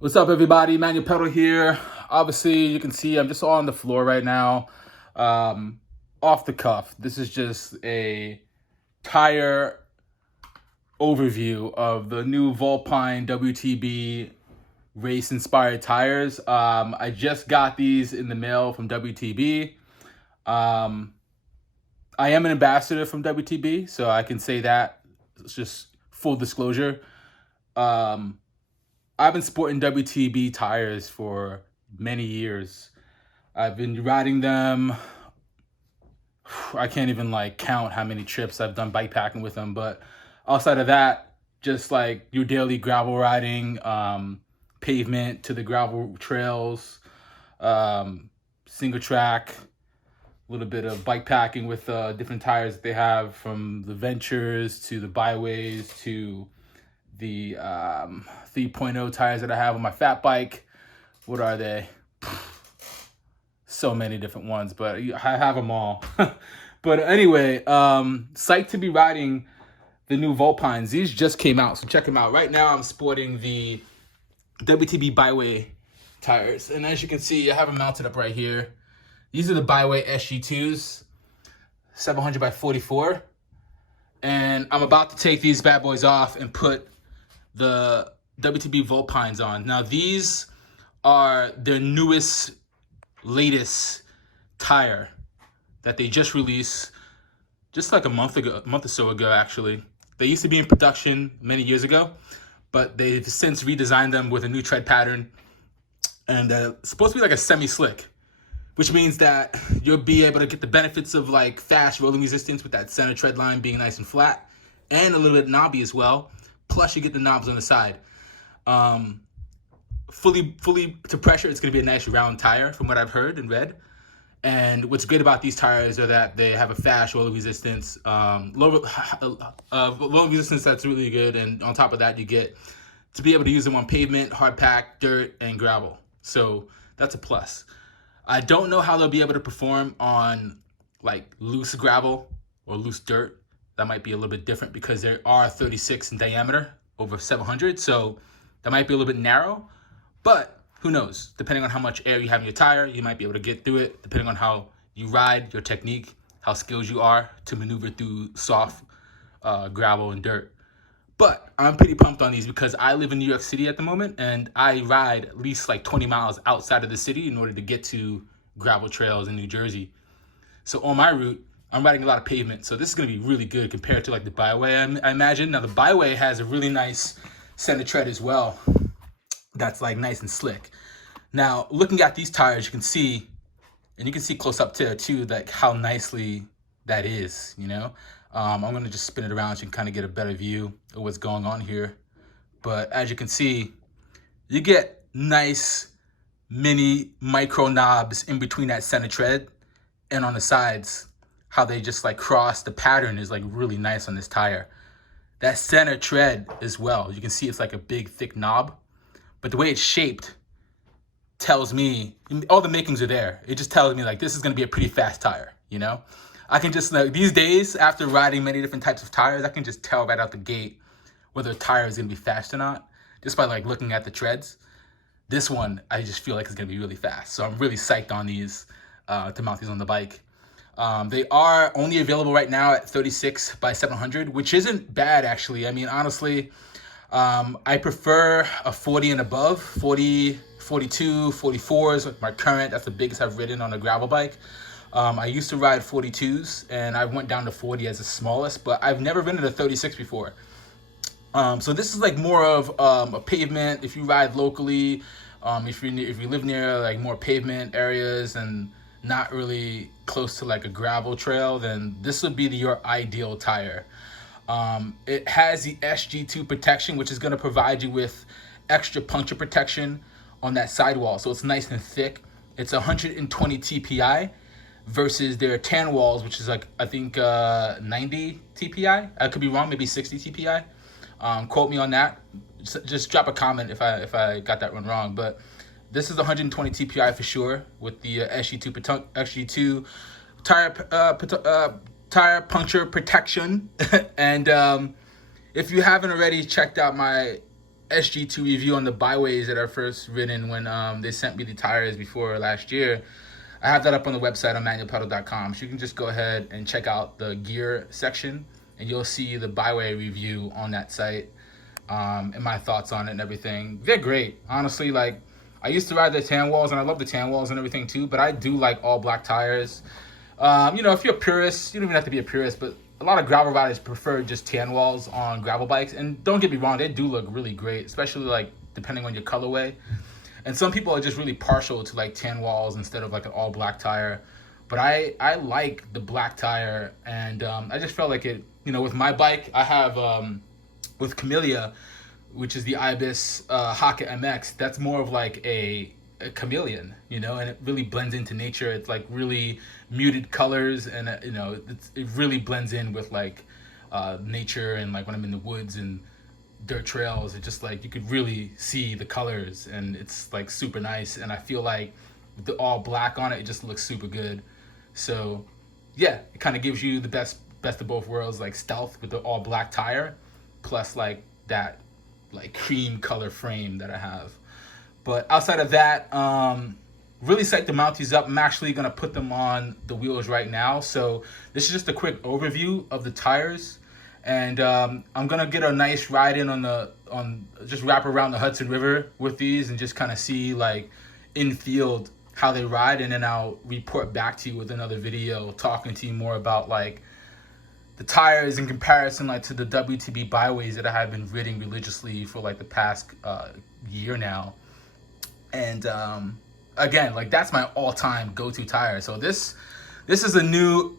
What's up, everybody? Manuel Pedal here. Obviously, you can see I'm just on the floor right now, off the cuff. This is just a tire overview of the new Vulpine WTB race-inspired tires. I just got these in the mail from WTB. Um, I am an ambassador from WTB, so I can say that. It's just full disclosure. Um, I've been sporting WTB tires for many years. I've been riding them. I can't even count how many trips I've done bike packing with them. But outside of that, just like your daily gravel riding, pavement to the gravel trails, single track, a little bit of bike packing with different tires that they have, from the Ventures to the Byways to the 3.0 tires that I have on my fat bike. What are they? So many different ones, but I have them all. But anyway, psyched to be riding the new Vulpines. These just came out, so check them out. Right now I'm sporting the WTB Byway tires, and as you can see, I have them mounted up right here. These are the Byway SG2s, 700 by 44. And I'm about to take these bad boys off and put the WTB Vulpines on. Now, these are their newest, latest tire that they just released just like a month or so ago, actually. They used to be in production many years ago, but they've since redesigned them with a new tread pattern. And it's supposed to be like a semi-slick, which means that you'll be able to get the benefits of like fast rolling resistance with that center tread line being nice and flat and a little bit knobby as well. Plus you get the knobs on the side. Fully to pressure, it's going to be a nice round tire from what I've heard and read. And what's great about these tires are that they have a fast rolling resistance, low resistance that's really good. And on top of that, you get to be able to use them on pavement, hard pack, dirt, and gravel. So that's a plus. I don't know how they'll be able to perform on like loose gravel or loose dirt. That might be a little bit different because they are 36 in diameter over 700. So that might be a little bit narrow, but who knows? Depending on how much air you have in your tire, you might be able to get through it. Depending on how you ride, your technique, how skilled you are to maneuver through soft gravel and dirt. But I'm pretty pumped on these because I live in New York City at the moment, and I ride at least like 20 miles outside of the city in order to get to gravel trails in New Jersey. So on my route, I'm riding a lot of pavement. So this is going to be really good compared to like the Byway, I imagine. Now the Byway has a really nice center tread as well. That's like nice and slick. Now looking at these tires, you can see, and you can see close up too, like how nicely that is, you know. I'm going to just spin it around so you can kind of get a better view of what's going on here. But as you can see, you get nice mini micro knobs in between that center tread and on the sides. How they just like cross the pattern is like really nice on this tire. That center tread as well, you can see it's like a big thick knob, but the way it's shaped tells me, all the makings are there. It just tells me like this is going to be a pretty fast tire, you know. I can just, like, these days after riding many different types of tires, I can just tell right out the gate whether a tire is going to be fast or not just by like looking at the treads. This one I just feel like it's going to be really fast, so I'm really psyched on these to mount these on the bike. They are only available right now at 36 by 700, which isn't bad actually. I mean, honestly, I prefer a 40 and above. 40, 42, 44 is my current. That's the biggest I've ridden on a gravel bike. I used to ride 42s, and I went down to 40 as the smallest, but I've never ridden a 36 before. So this is like more of a pavement. If you ride locally, if you live near like more pavement areas and not really close to like a gravel trail, then this would be your ideal tire. It has the SG2 protection, which is going to provide you with extra puncture protection on that sidewall. So it's nice and thick. It's 120 TPI versus their tan walls, which is like, I think 90 TPI. I could be wrong, maybe 60 TPI. Quote me on that. Just drop a comment if I got that one wrong. But this is 120 TPI for sure with the SG2 tire puncture protection. And if you haven't already checked out my SG2 review on the byways that are first ridden when they sent me the tires before last year. I have that up on the website on manualpedal.com, so you can just go ahead and check out the gear section, and you'll see the byway review on that site, and my thoughts on it and everything. They're great, honestly. Like, I used to ride the tan walls, and I love the tan walls and everything too, but I do like all black tires. If you're a purist, you don't even have to be a purist, but a lot of gravel riders prefer just tan walls on gravel bikes. And don't get me wrong, they do look really great, especially like depending on your colorway. And some people are just really partial to like tan walls instead of like an all black tire. But I like the black tire, and I just felt like it, with my bike, I have, with Camellia, which is the Ibis Haka MX, that's more of like a chameleon, and it really blends into nature. It's like really muted colors, and it really blends in with like nature, and like when I'm in the woods and dirt trails, it's just like you could really see the colors, and it's like super nice. And I feel like with the all black on it, it just looks super good. So yeah, it kind of gives you the best of both worlds, like stealth with the all black tire plus like that like cream color frame that I have. But outside of that, really psyched to mount these up. I'm actually going to put them on the wheels right now. So this is just a quick overview of the tires. And I'm going to get a nice ride in just wrap around the Hudson River with these and just kind of see like in field how they ride. And then I'll report back to you with another video talking to you more about like the tires in comparison like to the WTB byways that I have been riding religiously for like the past year now. And again, like that's my all-time go-to tire. So this is a new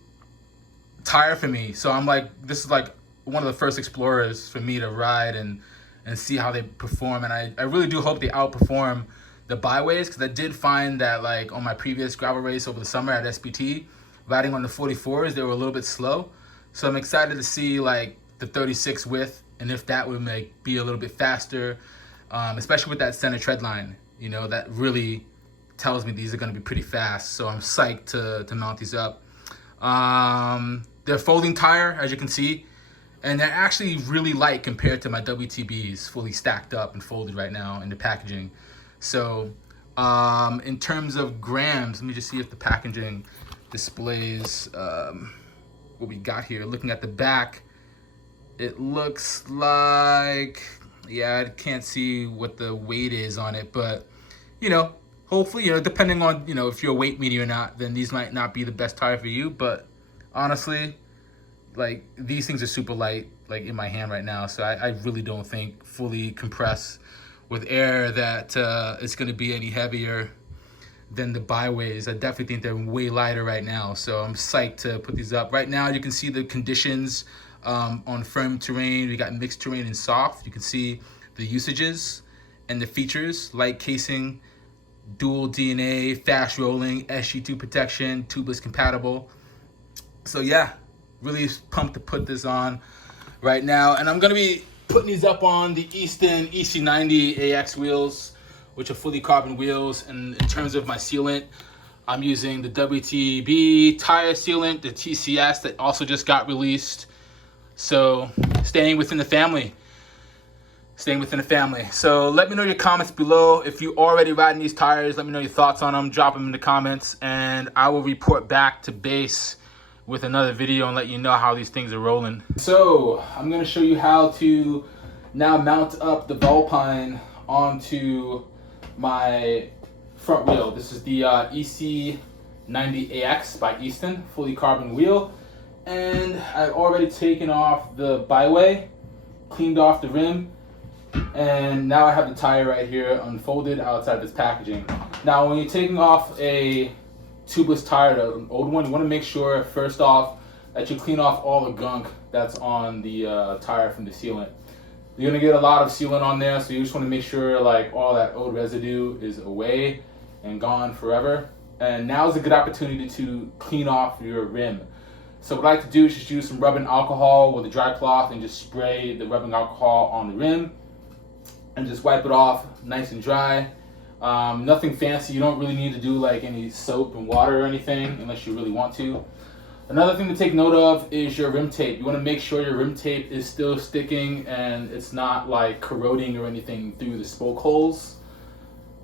tire for me. So I'm like, this is like one of the first Explorers for me to ride and see how they perform. And I really do hope they outperform the byways, because I did find that like on my previous gravel race over the summer at SPT, riding on the 44s, they were a little bit slow. So I'm excited to see like the 36 width, and if that would be a little bit faster, especially with that center tread line. That really tells me these are going to be pretty fast. So I'm psyched to mount these up. They're folding tire, as you can see, and they're actually really light compared to my WTBs, fully stacked up and folded right now in the packaging. So in terms of grams, let me just see if the packaging displays what we got here. Looking at the back, it looks like, yeah, I can't see what the weight is on it, but hopefully, depending on if you're a weight medium or not, then these might not be the best tire for you. But honestly, like these things are super light, like in my hand right now. So I really don't think fully compressed with air that it's going to be any heavier than the byways. I definitely think they're way lighter right now. So I'm psyched to put these up. Right now, you can see the conditions on firm terrain. We got mixed terrain and soft. You can see the usages and the features: light casing, dual DNA, fast rolling, SG2 protection, tubeless compatible. So yeah, really pumped to put this on right now. And I'm going to be putting these up on the Easton EC90 AX wheels, which are fully carbon wheels. And in terms of my sealant, I'm using the WTB tire sealant, the TCS that also just got released. So staying within the family. So let me know your comments below. If you already riding these tires, let me know your thoughts on them. Drop them in the comments, and I will report back to base with another video and let you know how these things are rolling. So I'm going to show you how to now mount up the Vulpine onto my front wheel. This is the EC90AX by Easton, fully carbon wheel. And I've already taken off the byway, cleaned off the rim, and now I have the tire right here unfolded outside this packaging. Now when you're taking off a tubeless tire, an old one, you want to make sure first off that you clean off all the gunk that's on the tire from the sealant. You're gonna get a lot of sealant on there, so you just want to make sure like all that old residue is away and gone forever. And now is a good opportunity to clean off your rim. So what I like to do is just use some rubbing alcohol with a dry cloth and just spray the rubbing alcohol on the rim and just wipe it off nice and dry. Nothing fancy. You don't really need to do like any soap and water or anything unless you really want to. Another thing to take note of is your rim tape. You want to make sure your rim tape is still sticking and it's not like corroding or anything through the spoke holes.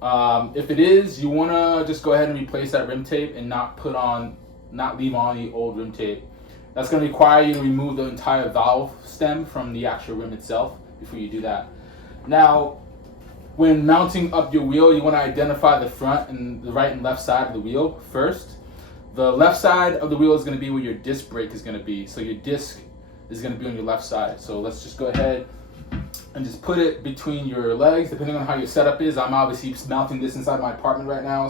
If it is, you want to just go ahead and replace that rim tape and not leave on the old rim tape. That's going to require you to remove the entire valve stem from the actual rim itself before you do that. Now, when mounting up your wheel, you want to identify the front and the right and left side of the wheel first. The left side of the wheel is going to be where your disc brake is going to be. So your disc is going to be on your left side. So let's just go ahead and just put it between your legs, depending on how your setup is. I'm obviously mounting this inside my apartment right now,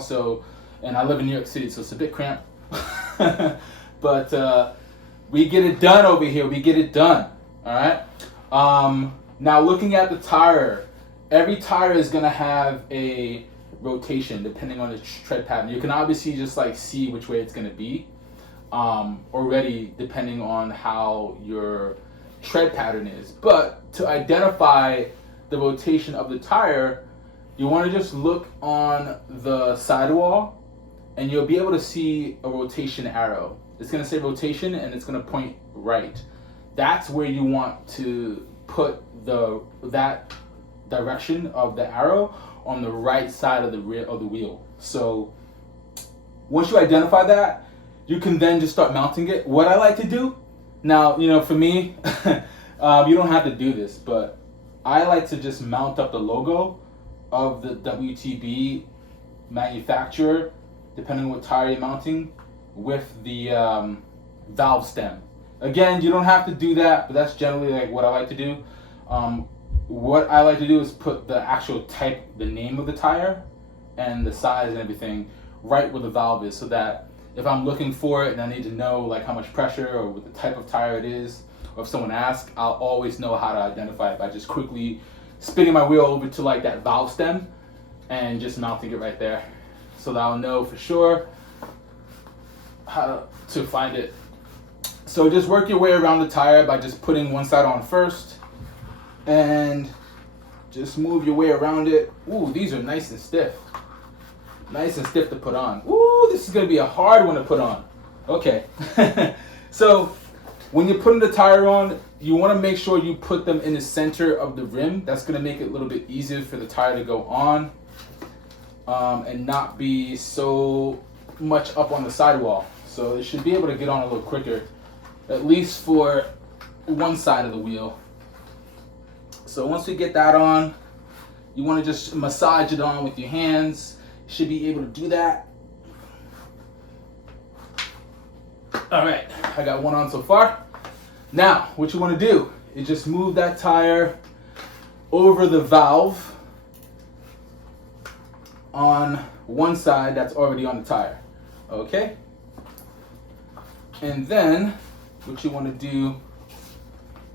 and I live in New York City, so it's a bit cramped. But we get it done over here. We get it done. All right. Now looking at the tire, every tire is going to have a rotation depending on the tread pattern. You can obviously just like see which way it's going to be already depending on how your tread pattern is. But to identify the rotation of the tire, you want to just look on the sidewall and you'll be able to see a rotation arrow. It's going to say rotation and it's going to point right. That's where you want to put that direction of the arrow on the right side of the wheel. So once you identify that, you can then just start mounting it. What I like to do now, for me, you don't have to do this, but I like to just mount up the logo of the WTB manufacturer, depending on what tire you're mounting, with the valve stem. Again, you don't have to do that, but that's generally like what I like to do. What I like to do is put the actual type, the name of the tire, and the size and everything right where the valve is, so that if I'm looking for it and I need to know like how much pressure or what the type of tire it is, or if someone asks, I'll always know how to identify it by just quickly spinning my wheel over to like that valve stem and just mounting it right there, so that I'll know for sure how to find it. So just work your way around the tire by just putting one side on first and just move your way around it. Ooh, these are nice and stiff. Nice and stiff to put on. Ooh, this is gonna be a hard one to put on. Okay. So when you're putting the tire on, you wanna make sure you put them in the center of the rim. That's gonna make it a little bit easier for the tire to go on and not be so much up on the sidewall. So it should be able to get on a little quicker, at least for one side of the wheel. So once we get that on, you want to just massage it on with your hands. You should be able to do that. All right, I got one on so far. Now, what you want to do is just move that tire over the valve on one side that's already on the tire. Okay? And then what you want to do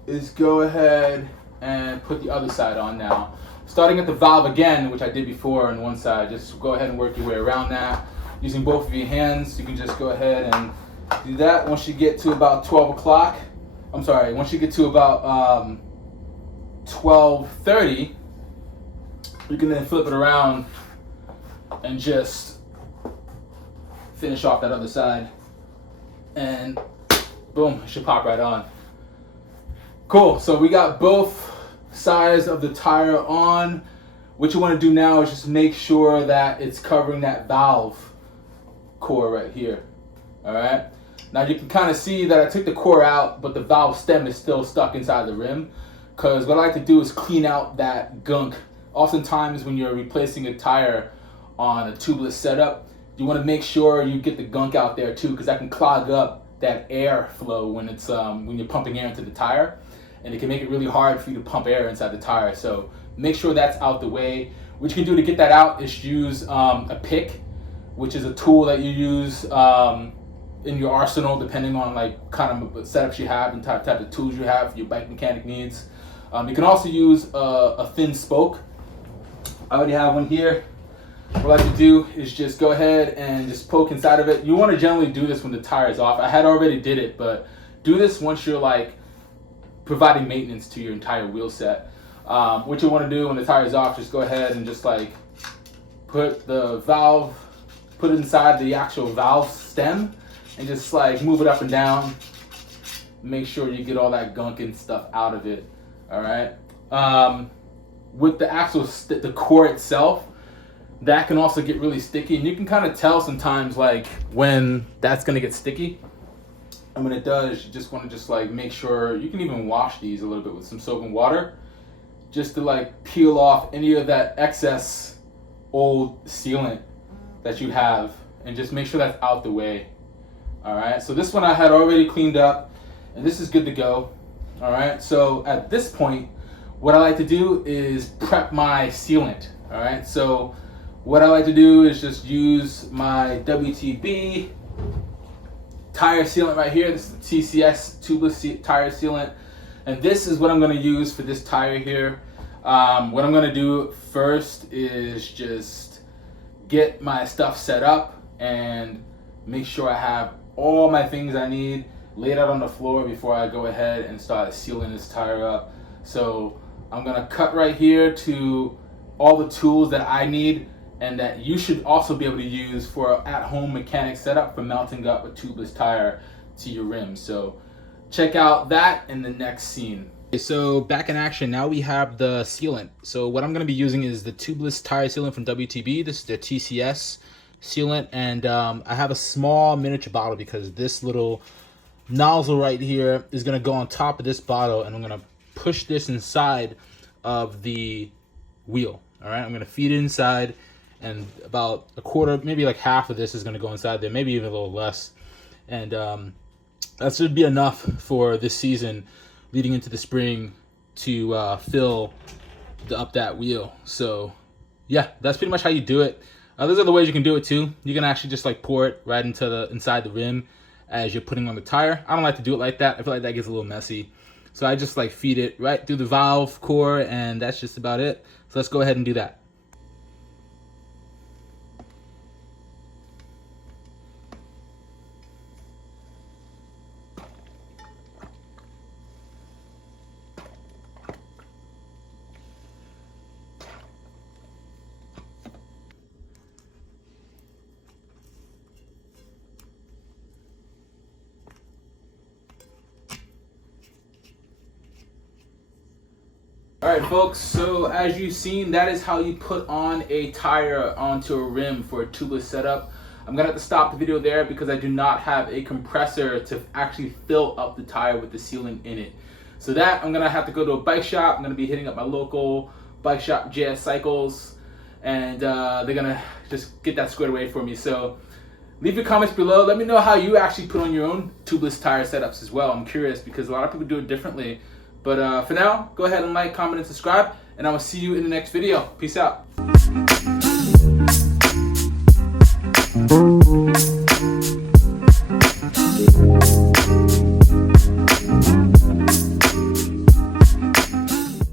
is go ahead and put the other side on now. Starting at the valve again, which I did before on one side, just go ahead and work your way around that. Using both of your hands, you can just go ahead and do that. Once you get to about 12 o'clock, once you get to about 12:30, you can then flip it around and just finish off that other side. And boom, it should pop right on. Cool, so we got both sides of the tire on. What you want to do now is just make sure that it's covering that valve core right here. All right. Now you can kind of see that I took the core out, but the valve stem is still stuck inside the rim. Because what I like to do is clean out that gunk. Oftentimes when you're replacing a tire on a tubeless setup, you want to make sure you get the gunk out there too, because that can clog up that air flow when it's when you're pumping air into the tire, and it can make it really hard for you to pump air inside the tire. So make sure that's out the way. What you can do to get that out is use a pick, which is a tool that you use in your arsenal, depending on like kind of setups you have and type of tools you have your bike mechanic needs. You can also use a thin spoke. I already have one here. What I like to do is just go ahead and just poke inside of it. You want to generally do this when the tire is off. I had already did it, but do this once you're like providing maintenance to your entire wheel set. What you want to do when the tire is off, just go ahead and just like put it inside the actual valve stem and just like move it up and down. Make sure you get all that gunk and stuff out of it. All right. With the actual the core itself, that can also get really sticky, and you can kind of tell sometimes like when that's gonna get sticky. And when it does, you just want to just like make sure you can even wash these a little bit with some soap and water, just to like peel off any of that excess old sealant that you have, and just make sure that's out the way. All right. So this one I had already cleaned up, and this is good to go. All right. So at this point, what I like to do is prep my sealant. All right. So what I like to do is just use my WTB tire sealant right here. This is the TCS tubeless tire sealant, and this is what I'm going to use for this tire here. What I'm going to do first is just get my stuff set up and make sure I have all my things I need laid out on the floor before I go ahead and start sealing this tire up. So I'm going to cut right here to all the tools that I need and that you should also be able to use for at-home mechanic setup for mounting up a tubeless tire to your rim. So check out that in the next scene. So back in action, now we have the sealant. So what I'm going to be using is the tubeless tire sealant from WTB. This is their TCS sealant, and I have a small miniature bottle because this little nozzle right here is going to go on top of this bottle, and I'm going to push this inside of the wheel. All right, I'm going to feed it inside, and about a quarter, maybe like half of this is going to go inside there, maybe even a little less. And that should be enough for this season leading into the spring to fill up that wheel. So yeah, that's pretty much how you do it. There's other ways you can do it too. You can actually just like pour it right into inside the rim as you're putting on the tire. I don't like to do it like that. I feel like that gets a little messy. So I just like feed it right through the valve core, and that's just about it. So let's go ahead and do that. Alright folks, so as you've seen, that is how you put on a tire onto a rim for a tubeless setup. I'm going to have to stop the video there because I do not have a compressor to actually fill up the tire with the sealant in it. So that I'm going to have to go to a bike shop. I'm going to be hitting up my local bike shop, JS Cycles, and they're going to just get that squared away for me. So leave your comments below. Let me know how you actually put on your own tubeless tire setups as well. I'm curious because a lot of people do it differently. But for now, go ahead and like, comment, and subscribe, and I will see you in the next video. Peace out.